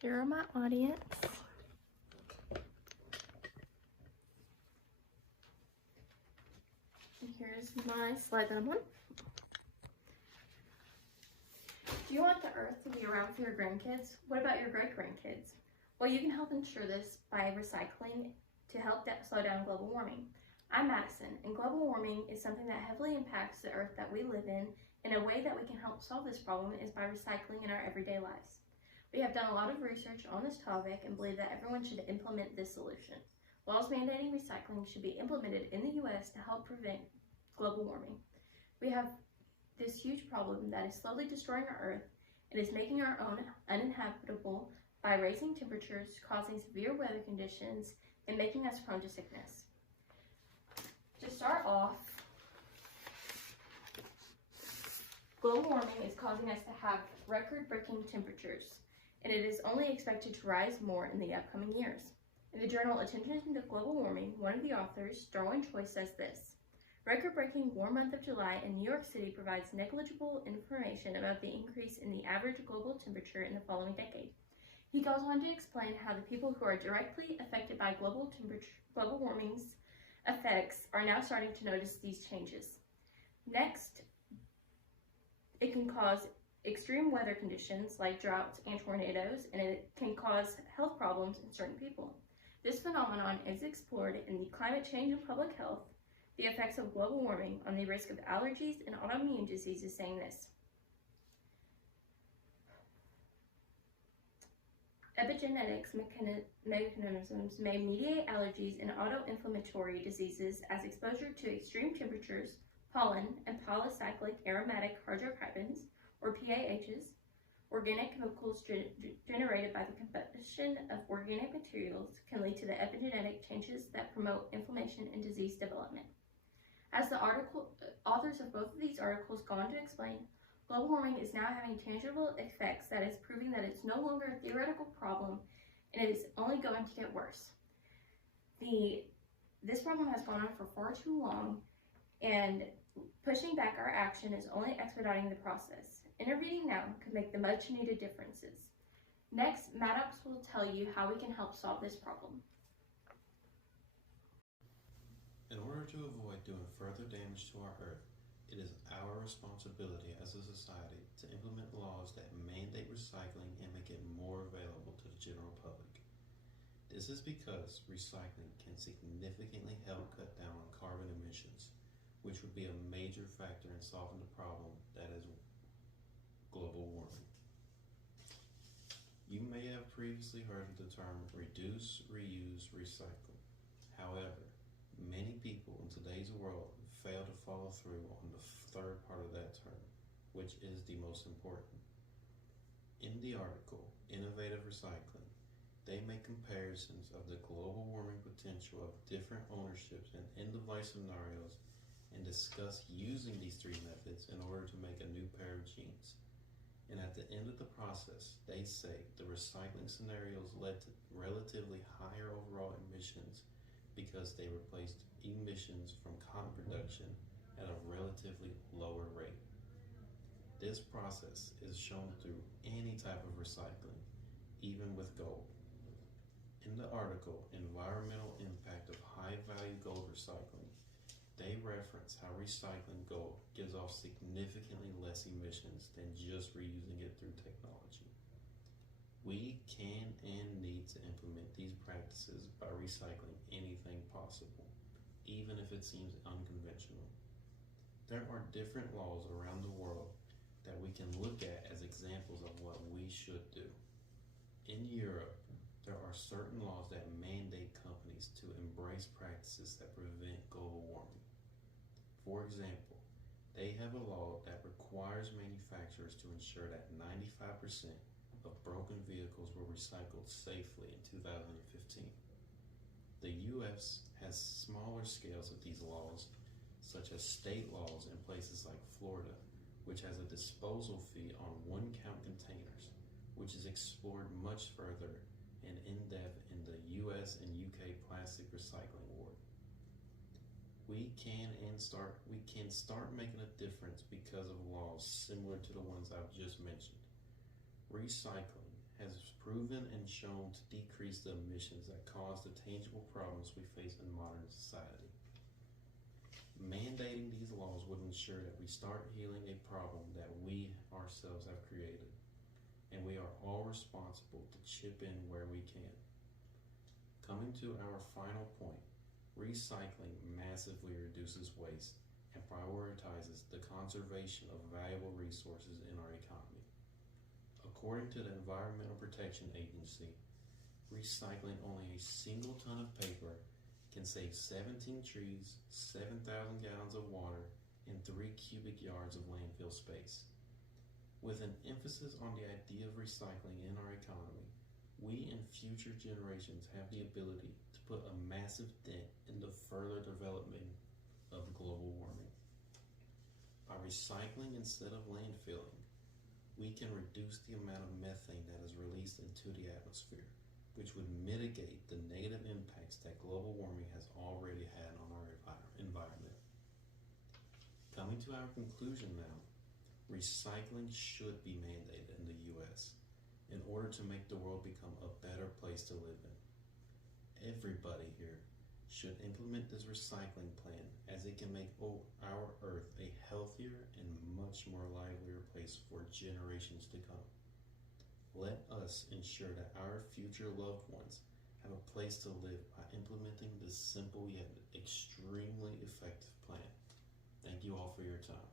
Here are my audience. And here's my slide that I'm on. Do you want the earth to be around for your grandkids? What about your great-grandkids? Well, you can help ensure this by recycling to help slow down global warming. I'm Madison, and global warming is something that heavily impacts the earth that we live in, and a way that we can help solve this problem is by recycling in our everyday lives. We have done a lot of research on this topic and believe that everyone should implement this solution. Laws mandating recycling should be implemented in the U.S. to help prevent global warming. We have this huge problem that is slowly destroying our earth and is making our own uninhabitable by raising temperatures, causing severe weather conditions, and making us prone to sickness. To start off, global warming is causing us to have record-breaking temperatures, and it is only expected to rise more in the upcoming years. In the journal Attention to Global Warming, one of the authors, Darwin Choi, says this: record-breaking warm month of July in New York City provides negligible information about the increase in the average global temperature in the following decade. He goes on to explain how the people who are directly affected by global warming's effects are now starting to notice these changes. Next, it can cause extreme weather conditions like droughts and tornadoes, and it can cause health problems in certain people. This phenomenon is explored in the Climate Change and Public Health, the effects of global warming on the risk of allergies and autoimmune diseases, saying this: epigenetics mechanisms may mediate allergies and autoinflammatory diseases as exposure to extreme temperatures, pollen, and polycyclic aromatic hydrocarbons, or PAHs, organic chemicals generated by the combustion of organic materials, can lead to the epigenetic changes that promote inflammation and disease development. As the authors of both of these articles go on to explain, global warming is now having tangible effects that is proving that it's no longer a theoretical problem, and it is only going to get worse. This problem has gone on for far too long, and pushing back our action is only expediting the process. Intervening now could make the much needed differences. Next, Maddox will tell you how we can help solve this problem. In order to avoid doing further damage to our earth, it is our responsibility as a society to implement laws that mandate recycling and make it more available to the general public. This is because recycling can significantly help cut down on carbon emissions, which would be a major factor in solving the problem that is global warming. You may have previously heard of the term reduce, reuse, recycle. However, many people in today's world fail to follow through on the third part of that term, which is the most important. In the article, Innovative Recycling, they make comparisons of the global warming potential of different ownerships and end-of-life scenarios and discuss using these three methods in order to make a new pair of jeans. And at the end of the process, they say the recycling scenarios led to relatively higher overall emissions because they replaced emissions from cotton production at a relatively lower rate. This process is shown through any type of recycling, even with gold. In the article, Environmental Impact of High-Value Gold Recycling, they reference how recycling gold gives off significantly less emissions than just reusing it through technology. We can and need to implement these practices by recycling anything possible, even if it seems unconventional. There are different laws around the world that we can look at as examples of what we should do. In Europe, there are certain laws that mandate companies to embrace practices that prevent global warming. For example, they have a law that requires manufacturers to ensure that 95% of broken vehicles were recycled safely in 2015. The U.S. has smaller scales of these laws, such as state laws in places like Florida, which has a disposal fee on one-count containers, which is explored much further and in-depth in the U.S. and U.K. plastic recycling award. We can start making a difference because of laws similar to the ones I've just mentioned. Recycling has proven and shown to decrease the emissions that cause the tangible problems we face in modern society. Mandating these laws would ensure that we start healing a problem that we ourselves have created, and we are all responsible to chip in where we can. Coming to our final point, recycling massively reduces waste and prioritizes the conservation of valuable resources in our economy. According to the Environmental Protection Agency, recycling only a single ton of paper can save 17 trees, 7,000 gallons of water, and 3 cubic yards of landfill space. With an emphasis on the idea of recycling in our economy, we and future generations have the ability to put a massive dent in the further development of global warming. By recycling instead of landfilling, we can reduce the amount of methane that is released into the atmosphere, which would mitigate the negative impacts that global warming has already had on our environment. Coming to our conclusion now, recycling should be mandated in the U.S. in order to make the world become a better place to live in. Everybody here should implement this recycling plan, as it can make our Earth a healthier and much more livelier place for generations to come. Let us ensure that our future loved ones have a place to live by implementing this simple yet extremely effective plan. Thank you all for your time.